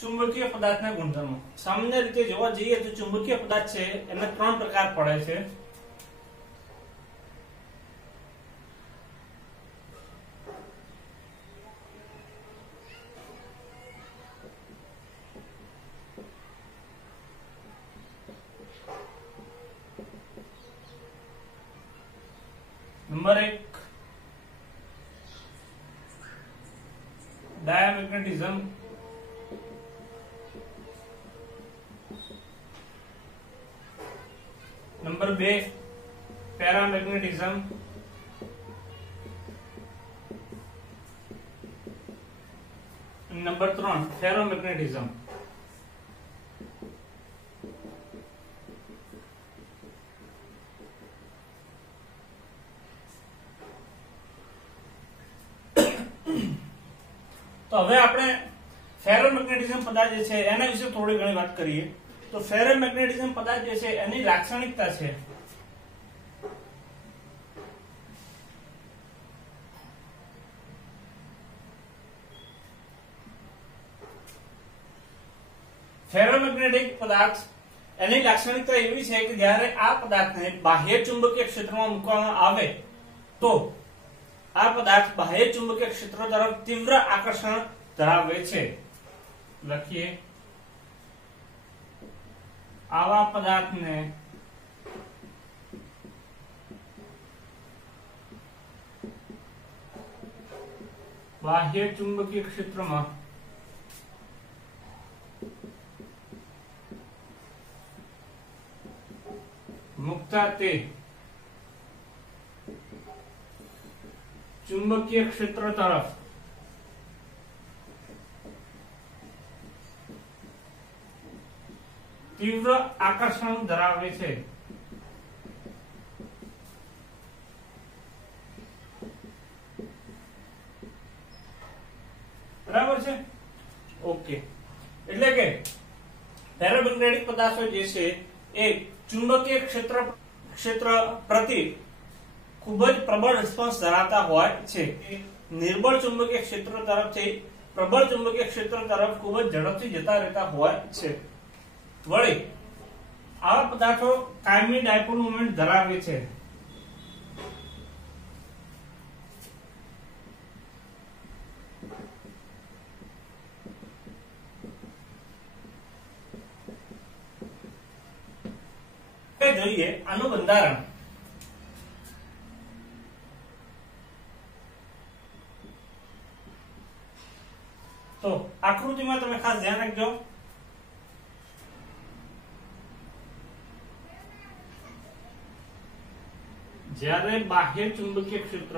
ચુંબકીય પદાર્થના ગુણધર્મો સામાન્ય રીતે જોવા જઈએ તો ચુંબકીય પદાર્થ છે એને ત્રણ પ્રકાર પડે છે. Number 1 diamagnetism, number 2 paramagnetism, number 3 ferromagnetism. तो હવે આપણે ફેરોમેગ્નેટિઝમ પદાર્થ જે છે એના વિશે થોડી ઘણી વાત કરીએ. तो फेरोमैग्नेटिज्म पदार्थ जैसे एनी लाक्षणिकता है. फेरोमैग्नेटिक पदार्थ एनी लाक्षणिकता एवी है कि જ્યારે આ પદાર્થને બાહ્ય ચુંબકીય ક્ષેત્રમાં મૂકવામાં આવે તો આ પદાર્થ બાહ્ય ચુંબકીય ક્ષેત્ર તરફ તીવ્ર આકર્ષણ ધરાવે છે. લખીએ आवा पदार्थ ने बाह्य चुंबकीय क्षेत्र में मुक्ता ते चुंबकीय क्षेत्र तरफ तीव्र आकर्षण धरावे छे. बराबर छे. ओके એટલે કે फेरोमैग्नेटिक पदार्थो जे छे ए चुंबकीय क्षेत्र प्रति खूब ज प्रबल रिस्पोन्स धरावता होय छे. निर्बल चुंबकीय क्षेत्र तरफथी प्रबल चुंबकीय क्षेत्र तरफ खूब ज झड़पथी जता रहता होय छे. वળી આવા પદાર્થો કાયમી ડાયપોલ મોમેન્ટ ધરાવે છે. જોઈએ આનું બંધારણ. તો આકૃતિમાં તમે ખાસ ધ્યાન રાખજો. જ્યારે બાહ્ય ચુંબકીય ક્ષેત્ર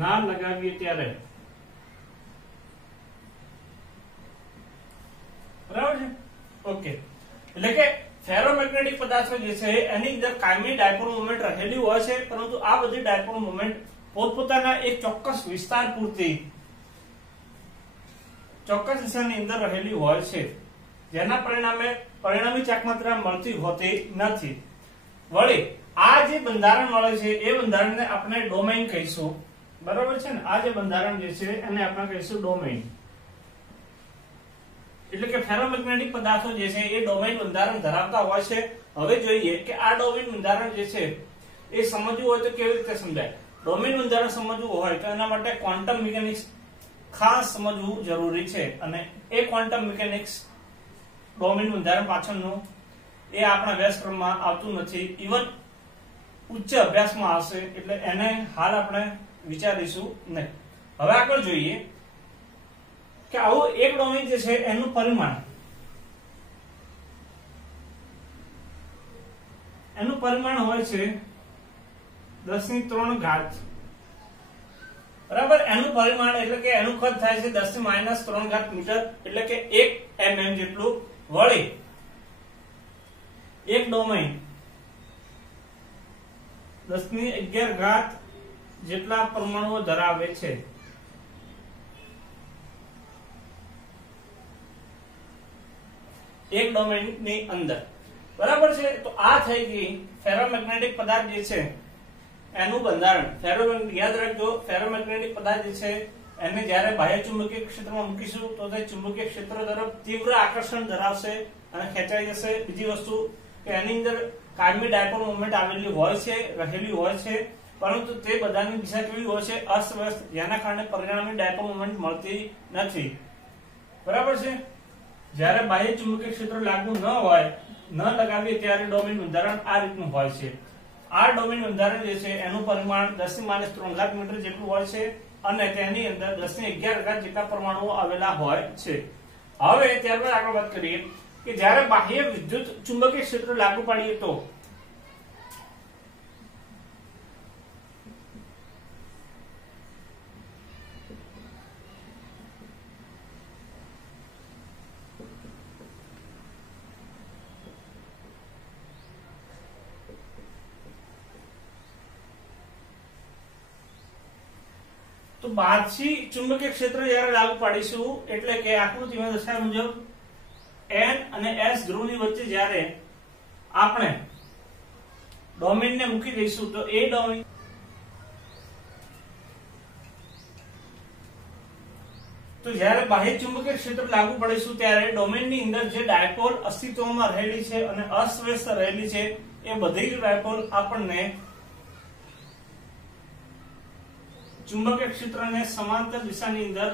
ના લગાવીએ ત્યારે બરાબર છે. ઓકે એટલે કે फेरोमैग्नेटिक पदार्थो जे छे एनी अंदर कायमी डायपोल मोमेंट रहेली होय छे, परंतु आ बधी डायपोल मोमेंट पोतपोताना एक ચોક્કસ વિસ્તાર પૂરતી ચોક્કસ દિશાની અંદર રહેલી હોય છે, જેના પરિણામે પરિણામી ચાકમાત્રા મળતી હોતી નથી. વળી આ જે બંધારણ મળે છે એ બંધારણને આપણે ડોમેઇન કહીશું. બરાબર છે ને. આ જે બંધારણ જે છે એને આપણે કહીશું ડોમેઇન. એટલે કે फेरोमैग्नेटिक पदार्थो जे છે એ ડોમેઇન બંધારણ ધરાવતા હોય છે. હવે જોઈએ કે આ ડોમેઇન બંધારણ જે છે એ સમજવું હોય તો કેવી રીતે સમજાય. ડોમેઇન બંધારણ સમજવું હોય તો એના માટે ક્વોન્ટમ મિકેનિક્સ ખાસ સમજવું જરૂરી છે. અને એ ક્વોન્ટમ મિકેનિક્સ ડોમેઇન બંધારણ પાછળનું એ આપણા અભ્યાસક્રમમાં આવતું નથી. ઇવન ઉચ્ચ અભ્યાસમાં આવશે એટલે એને હાલ આપણે વિચારીશું નહીં. હવે આગળ જોઈએ કે આવું એક ડોમેઇન જે છે એનું પરિમાણ હોય છે 10³ બરાબર. એનું પરિમાણ એટલે કે એનું કદ થાય છે 10⁻³ મીટર એટલે કે 1 mm જેટલું. વળી એક ડોમેઇન 10⁻11 જેટલા પરમાણુઓ ધરાવે છે. एक डोमेन ની અંદર બરાબર છે. તો આ થઈ ગઈ फेरोमैग्नेटिक पदार्थ જે છે એનું બંધારણ યાદ રાખજો, ફેરોમેગ્નેટિક પદાર્થ જે છે એને જ્યારે બાહ્ય ચુંબકીય ક્ષેત્રમાં મૂકીશું તો તે ચુંબકીય ક્ષેત્ર તરફ તીવ્ર આકર્ષણ ધરાવશે અને ખેંચાઈ જશે. બીજી વસ્તુ કે એની અંદર કાયમી ડાયપોલ મોમેન્ટ આવેલી હોય છે, રહેલી હોય છે, પરંતુ તે બધાની દિશા કેવી હોય છે? અસ્તવ્યસ્ત, જેના કારણે પરિણામી ડાયપોલ મોમેન્ટ મળતી નથી. બરાબર છે. જ્યારે બાહ્ય ચુંબકીય ક્ષેત્ર લાગુ ન હોય, ન લગાવીએ ત્યારે ડોમેન બંધારણ આ રીતનું હોય છે. આ ડોમેન બંધારણ જે છે એનું પરિમાણ 10⁻³ મીટર જેટલું હોય છે અને તેની અંદર 10⁻11 જેટલા પરમાણુઓ આવેલા હોય છે. હવે ત્યારબાદ આગળ વાત કરીએ કે જ્યારે બાહ્ય વિદ્યુત ચુંબકીય ક્ષેત્ર લાગુ પાડીએ તો બહારથી ચુંબકીય ક્ષેત્ર જ્યારે લાગુ પાડીશું એટલે કે આકૃતિમાં દર્શાવ્યા મુજબ N અને S ધ્રુવની વચ્ચે જ્યારે આપણે ડોમેનને મૂકી દઈશું તો એ ડોમેન તો જ્યારે બાહ્ય ચુંબકીય ક્ષેત્ર લાગુ પાડીશું ત્યારે ડોમેનની અંદર જે ડાયપોલ અસ્તિત્વમાં રહેલી છે અને અસ્તવ્યસ્ત રહેલી છે એ બધી જ ડાયપોલ આપણને ચુંબકીય ક્ષેત્રને સમાંતર દિશાની અંદર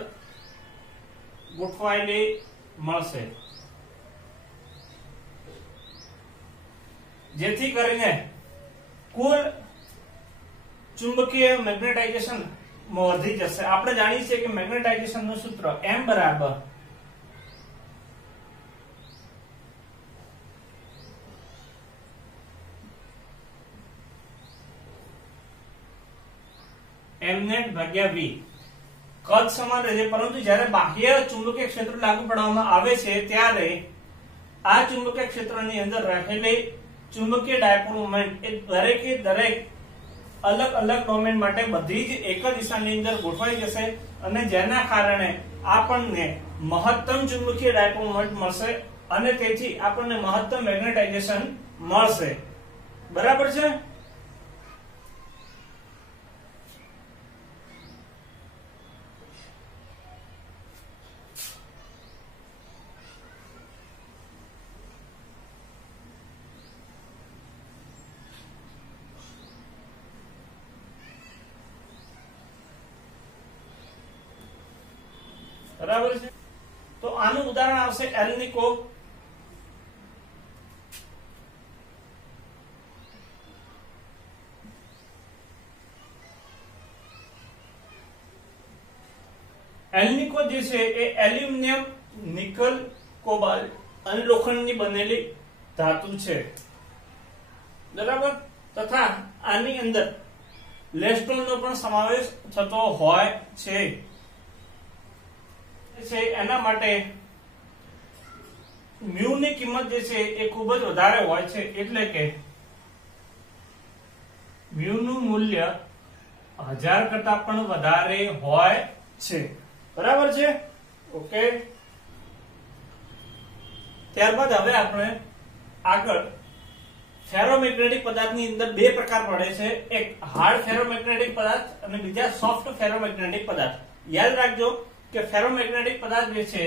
ગોઠવાયેલી મળશે, જેથી કરીને કુલ ચુંબકીય મેગ્નેટાઇઝેશન વધી જશે. આપણે જાણીએ છીએ કે મેગ્નેટાઇઝેશન નું સૂત્ર M બરાબર mnet ભાગ્યા v. કદ સમાન રહે, પરંતુ જ્યારે બાહ્ય ચુંબકીય ક્ષેત્ર લાગુ પાડવામાં આવે છે ત્યારે આ ચુંબકીય ક્ષેત્રની અંદર રહેલી ચુંબકીય ડાયપોલ મોમેન્ટ એ દરેક અલગ અલગ ડોમેન માટે બધી જ એક જ દિશાની અંદર ગોઠવાઈ જશે અને જેના કારણે આપણને મહત્તમ ચુંબકીય ડાયપોલ મોમેન્ટ મળશે અને તેથી આપણને મહત્તમ મેગ્નેટાઇઝેશન મળશે. બરાબર છે. બરાબર છે. તો આનું ઉદાહરણ આવશે એલ્નિકો. એલ્નિકો જે છે એ એલ્યુમિનિયમ, નિકલ, કોબાલ્ટ અને લોખંડની બનેલી ધાતુ છે. બરાબર. તથા આની અંદર લેસ્ટોનનો પણ સમાવેશ થતો હોય છે. એના માટે મ્યુ ની કિંમત જે છે એ ખૂબ જ વધારે હોય છે, એટલે કે મ્યુ નું મૂલ્ય 1000 કરતા પણ વધારે હોય છે. બરાબર છે. ઓકે. ત્યારબાદ હવે આપણે આગળ ફેરોમેગ્નેટિક પદાર્થની અંદર બે પ્રકાર પડે છે, એક હાર્ડ ફેરોમેગ્નેટિક પદાર્થ અને બીજા સોફ્ટ ફેરોમેગ્નેટિક પદાર્થ. યાદ રાખજો કે ફેરોમેગ્નેટિક પદાર્થ જે છે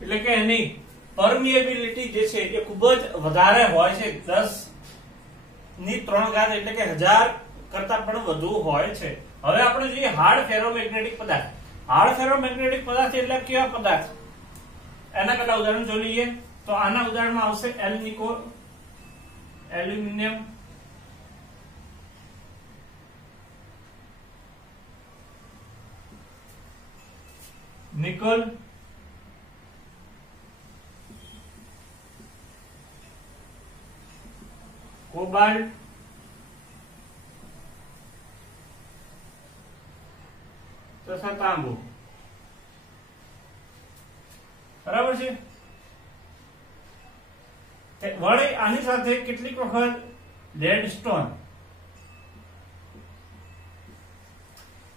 એટલે કે એની પરમિએબિલિટી જે છે એ ખૂબ જ વધારે હોય છે, 10⁻³ એટલે કે 1000 કરતા પણ વધુ હોય છે. હવે આપણે જોઈએ હાર્ડ ફેરોમેગ્નેટિક પદાર્થ. હાર્ડ ફેરોમેગ્નેટિક પદાર્થ એટલે કેવા પદાર્થ? એના કરતા ઉદાહરણ જોઈ લઈએ તો આના ઉદાહરણમાં આવશે એલ્નિકો, એલ્યુમિનિયમ, નિકલ, કોબાલ્ટ, તથા તાંબુ. બરાબર છે. વળી આની સાથે કેટલીક વખત લેડસ્ટોન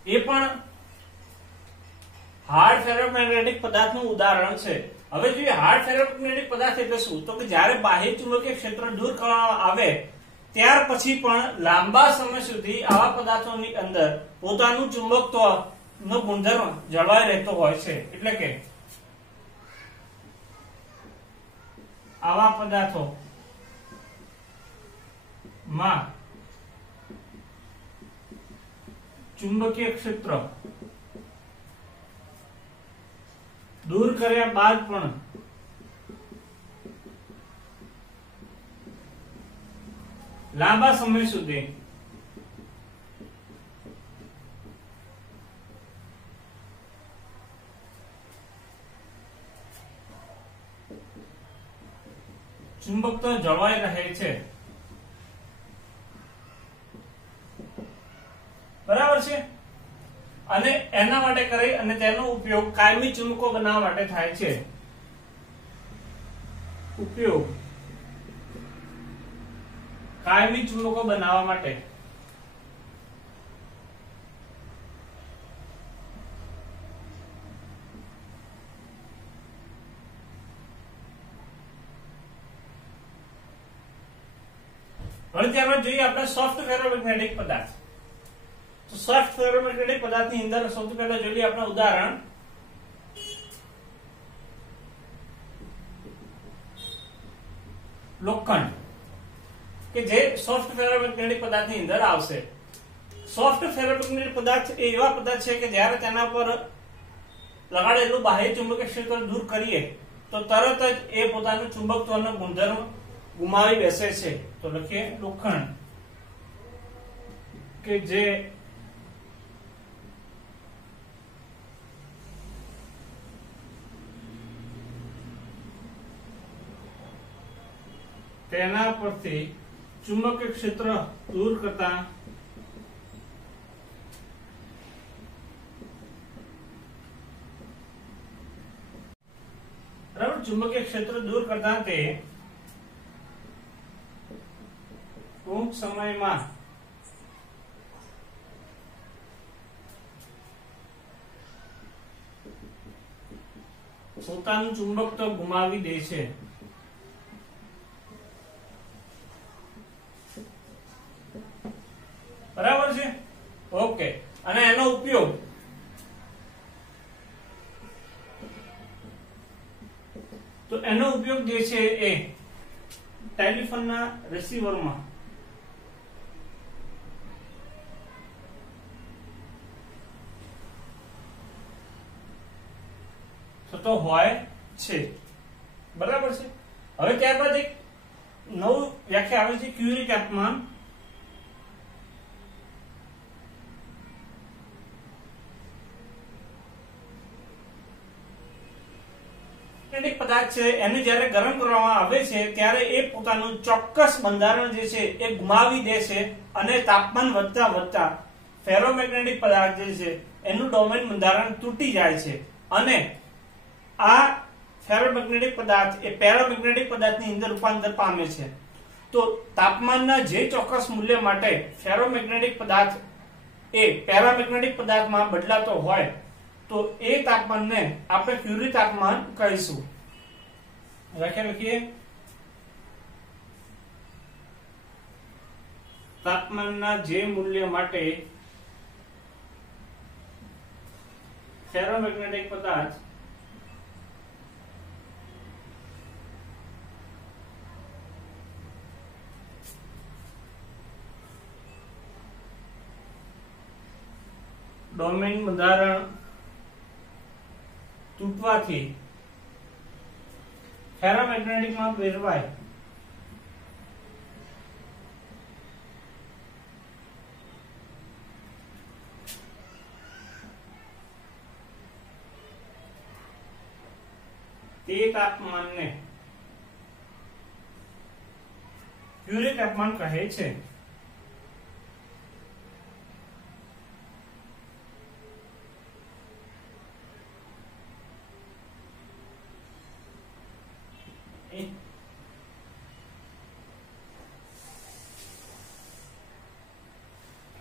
એ પણ હાર્ડ ફેરોમેગ્નેટિક પદાર્થનું ઉદાહરણ છે. હવે જોઈએ હાર્ડ ફેરોમેગ્નેટિક પદાર્થ એટલે શું, તો કે જ્યારે બાહ્ય ચુંબકીય ક્ષેત્ર દૂર કરવામાં આવે ત્યાર પછી પણ લાંબા સમય સુધી આવા પદાર્થોની અંદર પોતાનું ચુંબકત્વનો ગુણધર્મ જળવાઈ રહેતો હોય છે. એટલે કે આવા પદાર્થો માં ચુંબકીય ક્ષેત્ર દૂર કર્યા બાદ પણ લાંબા સમય સુધી ચુંબકત્વ જળવાઈ રહે છે. બરાબર છે. અને એના માટે કરી અને તેનો ઉપયોગ કાયમી ચુંબકો બનાવવા માટે થાય છે. ઉપયોગ કાયમી ચુંબકો બનાવવા માટે. હવે ત્યારબાદ જોઈએ આપણે સોફ્ટ ફેરોમેગ્નેટિક પદાર્થ. તો સોફ્ટ ફેરોમેગ્નેટિક પદાર્થની અંદર સૌથી પહેલા જોઈએ આપણે ઉદાહરણ લોખંડ, કે જે સોફ્ટ ફેરોમેગ્નેટિક પદાર્થની અંદર આવશે. સોફ્ટ ફેરોમેગ્નેટિક પદાર્થ એ એવા પદાર્થ છે કે જ્યારે તેના પર લગાડેલું બાહ્ય ચુંબકીય ક્ષેત્ર દૂર કરીએ તો તરત જ એ પોતાનું ચુંબકત્વનો ગુણધર્મ ગુમાવી બેસે છે. તો લખીએ લોખંડ, કે જે તેના પરથી ચુંબકીય ક્ષેત્ર દૂર કરતા બરાબર, ચુંબકીય ક્ષેત્ર દૂર કરતા તે ટૂંક સમયમાં પોતાનું ચુંબકત્વ ગુમાવી દે છે. બરાબર છે. ઓકે. અને એનો ઉપયોગ જે છે એ ટેલિફોનના રિસીવરમાં થતો હોય છે. બરાબર છે. હવે ત્યારબાદ એક નવું વ્યાખ્યા આવે છે ક્યુરી તાપમાન. પદાર્થ છે એને જ્યારે ગરમ કરવામાં આવે છે ત્યારે એ પોતાનું ચોક્કસ બંધારણ જે છે એ ગુમાવી દે છે અને તાપમાન વધતા વધતા ફેરોમેગ્નેટિક પદાર્થ જે છે એનું ડોમેન બંધારણ તૂટી જાય છે અને આ ફેરોમેગ્નેટિક પદાર્થ એ પેરામેગ્નેટિક પદાર્થની અંદર રૂપાંતર પામે છે. તો તાપમાનના જે ચોક્કસ મૂલ્ય માટે ફેરોમેગ્નેટિક પદાર્થ એ પેરામેગ્નેટિક પદાર્થમાં બદલાતો હોય તો એ તાપમાનને આપણે ક્યુરી તાપમાન કહીશું. વ્યાખ્યા લખીએ. તાપમાનના જે મૂલ્ય માટે ફેરોમેગ્નેટિક પદાર્થ ડોમેન બંધારણ તૂટવાથી ફેરોમેગ્નેટિક માં ફેરવાય તે તાપમાનને ક્યુરી તાપમાન કહે છે.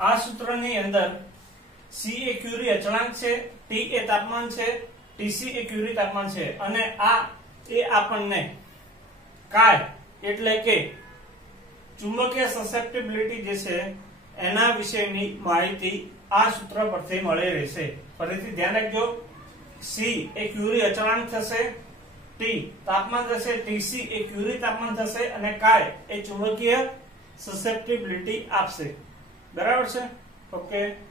આ સૂત્રની અંદર સી એ ક્યુરી અચળાંક છે, ટી એ તાપમાન છે, ટીસી એ ક્યુરી તાપમાન છે અને આ એ આપણને કાય એટલે કે ચુંબકીય સસેપ્ટિબિલિટી જે છે એના વિશેની માહિતી આ સૂત્ર પરથી મળી રહેશે. ફરીથી ધ્યાન રાખજો, સી એ ક્યુરી અચળાંક થશે, ટી તાપમાન થશે, ટીસી એ ક્યુરી તાપમાન થશે અને કાય એ ચુંબકીય સસેપ્ટિબિલિટી આપશે. બરાબર છે? ઓકે.